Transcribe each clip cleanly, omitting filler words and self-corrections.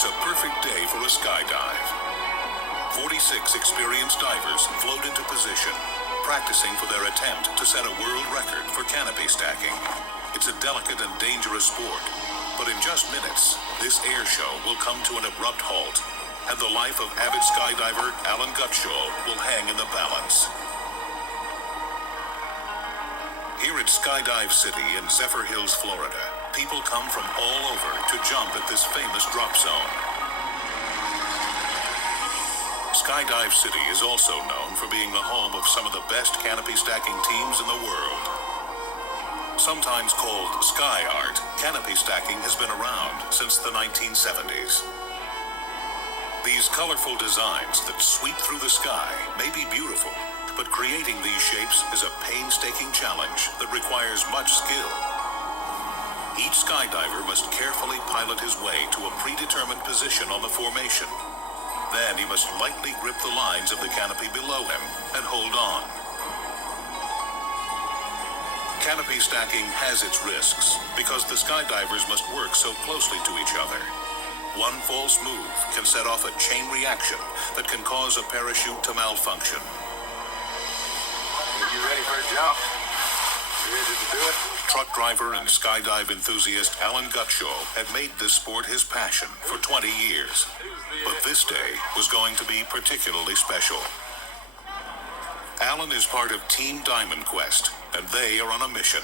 It's a perfect day for a skydive. 46 experienced divers float into position, practicing for their attempt to set a world record for canopy stacking. It's a delicate and dangerous sport, but in just minutes, this air show will come to an abrupt halt, and the life of avid skydiver Alan Gutshall will hang in the balance. Here at Skydive City in Zephyr Hills, Florida, people come from all over to jump at this famous drop zone. Skydive City is also known for being the home of some of the best canopy stacking teams in the world. Sometimes called sky art, canopy stacking has been around since the 1970s. These colorful designs that sweep through the sky may be beautiful, but creating these shapes is a painstaking challenge that requires much skill. Each skydiver must carefully pilot his way to a predetermined position on the formation. Then he must lightly grip the lines of the canopy below him and hold on. Canopy stacking has its risks because the skydivers must work so closely to each other. One false move can set off a chain reaction that can cause a parachute to malfunction. You ready for a jump? You ready to do it? Truck driver and skydive enthusiast Alan Gutshall had made this sport his passion for 20 years. But this day was going to be particularly special. Alan is part of Team Diamond Quest, and they are on a mission.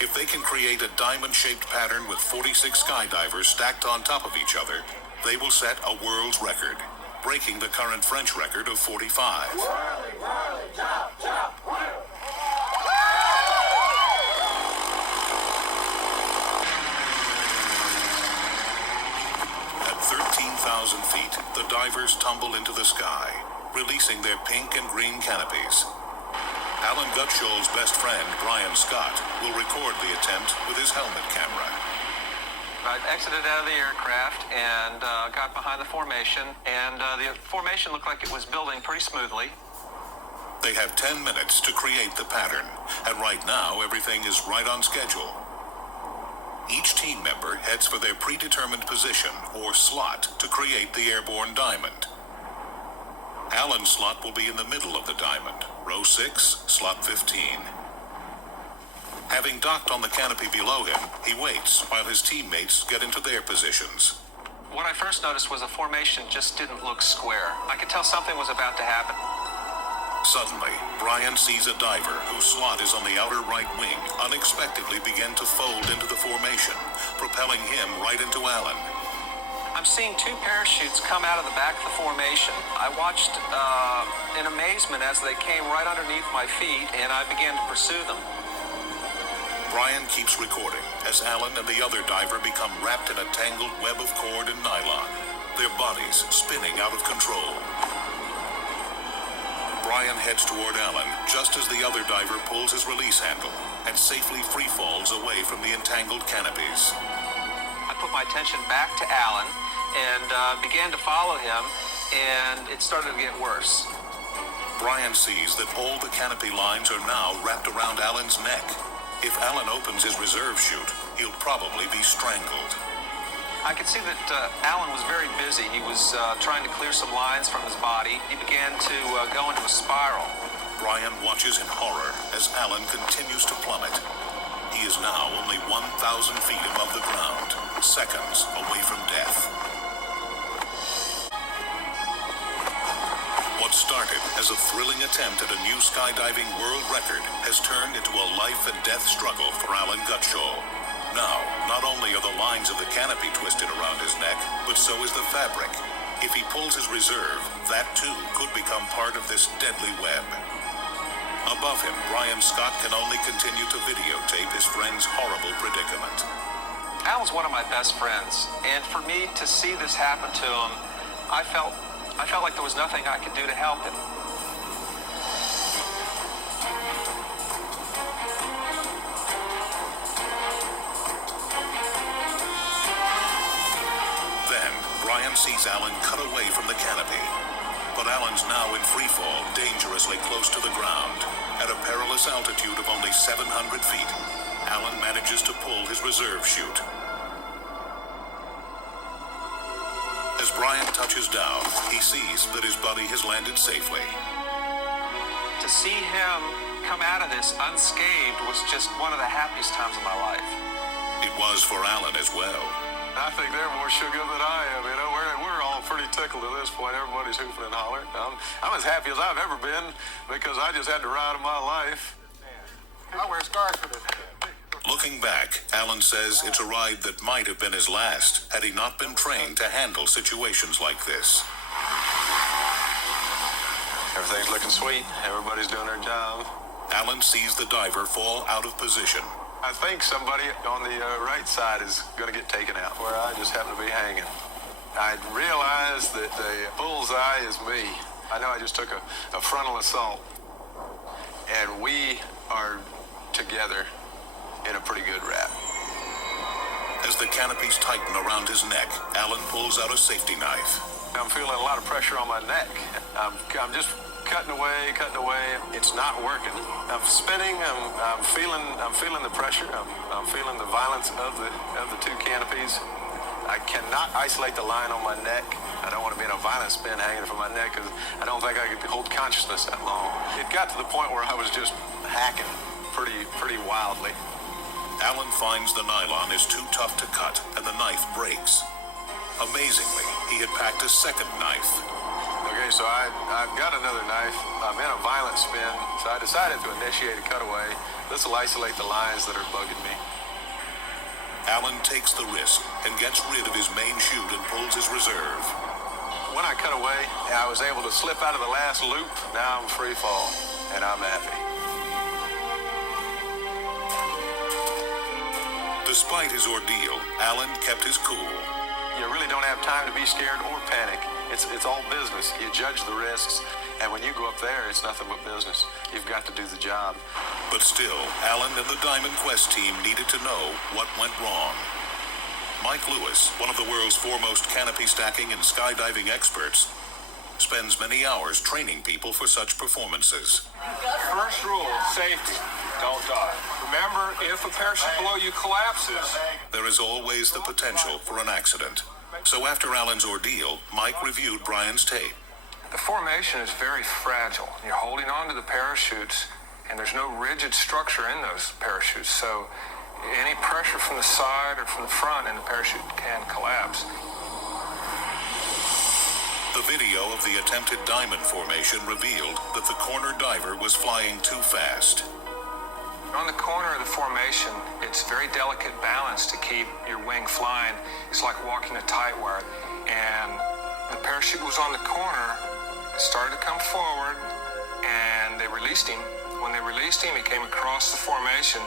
If they can create a diamond-shaped pattern with 46 skydivers stacked on top of each other, they will set a world's record, breaking the current French record of 45. Whirly, whirly, jump, jump, whirly. At 13,000 feet, the divers tumble into the sky, releasing their pink and green canopies. Alan Gutshall's best friend, Brian Scott, will record the attempt with his helmet camera. I exited out of the aircraft and got behind the formation, and the formation looked like it was building pretty smoothly. They have 10 minutes to create the pattern, and right now everything is right on schedule. Each team member heads for their predetermined position, or slot, to create the airborne diamond. Alan's slot will be in the middle of the diamond, row 6, slot 15. Having docked on the canopy below him, he waits while his teammates get into their positions. What I first noticed was the formation just didn't look square. I could tell something was about to happen. Suddenly, Brian sees a diver whose slot is on the outer right wing unexpectedly begin to fold into the formation, propelling him right into Alan. I'm seeing two parachutes come out of the back of the formation. I watched in amazement as they came right underneath my feet, and I began to pursue them. Brian keeps recording as Alan and the other diver become wrapped in a tangled web of cord and nylon, their bodies spinning out of control. Brian heads toward Alan just as the other diver pulls his release handle and safely free falls away from the entangled canopies. I put my attention back to Alan and began to follow him, and it started to get worse. Brian sees that all the canopy lines are now wrapped around Alan's neck. If Alan opens his reserve chute, he'll probably be strangled. I could see that Alan was very busy. He was trying to clear some lines from his body. He began to go into a spiral. Brian watches in horror as Alan continues to plummet. He is now only 1,000 feet above the ground, seconds away from death. What started as a thrilling attempt at a new skydiving world record has turned into a life and death struggle for Alan Gutshall. Now, not only are the lines of the canopy twisted around his neck, but so is the fabric. If he pulls his reserve, that too could become part of this deadly web. Above him, Brian Scott can only continue to videotape his friend's horrible predicament. Alan's one of my best friends, and for me to see this happen to him, I felt like there was nothing I could do to help him. Then, Brian sees Alan cut away from the canopy. But Alan's now in free fall, dangerously close to the ground. At a perilous altitude of only 700 feet, Alan manages to pull his reserve chute. As Brian touches down, he sees that his buddy has landed safely. To see him come out of this unscathed was just one of the happiest times of my life. It was for Alan as well. I think they're more shook up than I am. You know, we're all pretty tickled at this point. Everybody's hooping and hollering. I'm as happy as I've ever been because I just had the ride of my life. I wear scars for this. Looking back, Alan says it's a ride that might have been his last had he not been trained to handle situations like this. Everything's looking sweet. Everybody's doing their job. Alan sees the diver fall out of position. I think somebody on the right side is going to get taken out where I just happen to be hanging. I realized that the bullseye is me. I know I just took a frontal assault, and we are together in a pretty good wrap. As the canopies tighten around his neck, Alan pulls out a safety knife. I'm feeling a lot of pressure on my neck. I'm just cutting away. It's not working. I'm spinning. I'm feeling the pressure. I'm feeling the violence of the two canopies. I cannot isolate the line on my neck. I don't want to be in a violent spin hanging from my neck because I don't think I could hold consciousness that long. It got to the point where I was just hacking pretty wildly. Alan finds the nylon is too tough to cut and the knife breaks. Amazingly, he had packed a second knife. Okay, so I've got another knife. I'm in a violent spin, so I decided to initiate a cutaway. This will isolate the lines that are bugging me. Alan takes the risk and gets rid of his main chute and pulls his reserve. When I cut away, I was able to slip out of the last loop. Now I'm free fall, and I'm happy. Despite his ordeal, Alan kept his cool. You really don't have time to be scared or panic. It's all business. You judge the risks, and when you go up there, it's nothing but business. You've got to do the job. But still, Alan and the Diamond Quest team needed to know what went wrong. Mike Lewis, one of the world's foremost canopy stacking and skydiving experts, spends many hours training people for such performances. First rule, safety. Don't dive. Remember, if a parachute below you collapses, There is always the potential for an accident. So after Alan's ordeal, Mike reviewed Brian's tape. The formation is very fragile. You're holding on to the parachutes, and there's no rigid structure in those parachutes. So any pressure from the side or from the front in the parachute can collapse. The video of the attempted diamond formation revealed that the corner diver was flying too fast. On the corner of the formation, it's very delicate balance to keep your wing flying. It's like walking a tight wire. And the parachute was on the corner, it started to come forward, and they released him. When they released him, he came across the formation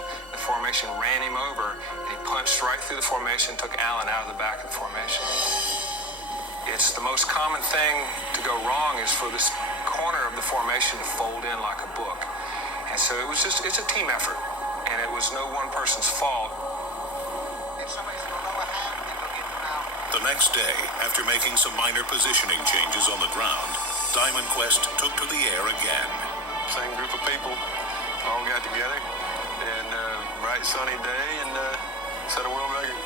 ran him over, and he punched right through the formation, took Alan out of the back of the formation. It's the most common thing to go wrong is for this corner of the formation to fold in like a book. And so it's a team effort, and it was no one person's fault. The next day, after making some minor positioning changes on the ground, Diamond Quest took to the air again. Same group of people all got together, and bright sunny day, and set a world record.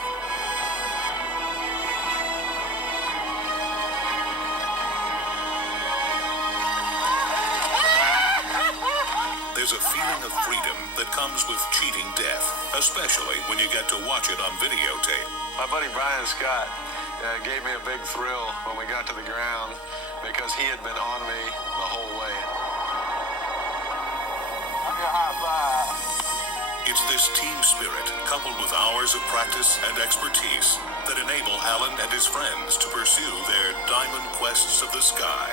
There's a feeling of freedom that comes with cheating death, especially when you get to watch it on videotape. My buddy Brian Scott gave me a big thrill when we got to the ground because he had been on me the whole way. It's this team spirit, coupled with hours of practice and expertise, that enable Alan and his friends to pursue their diamond quests of the sky.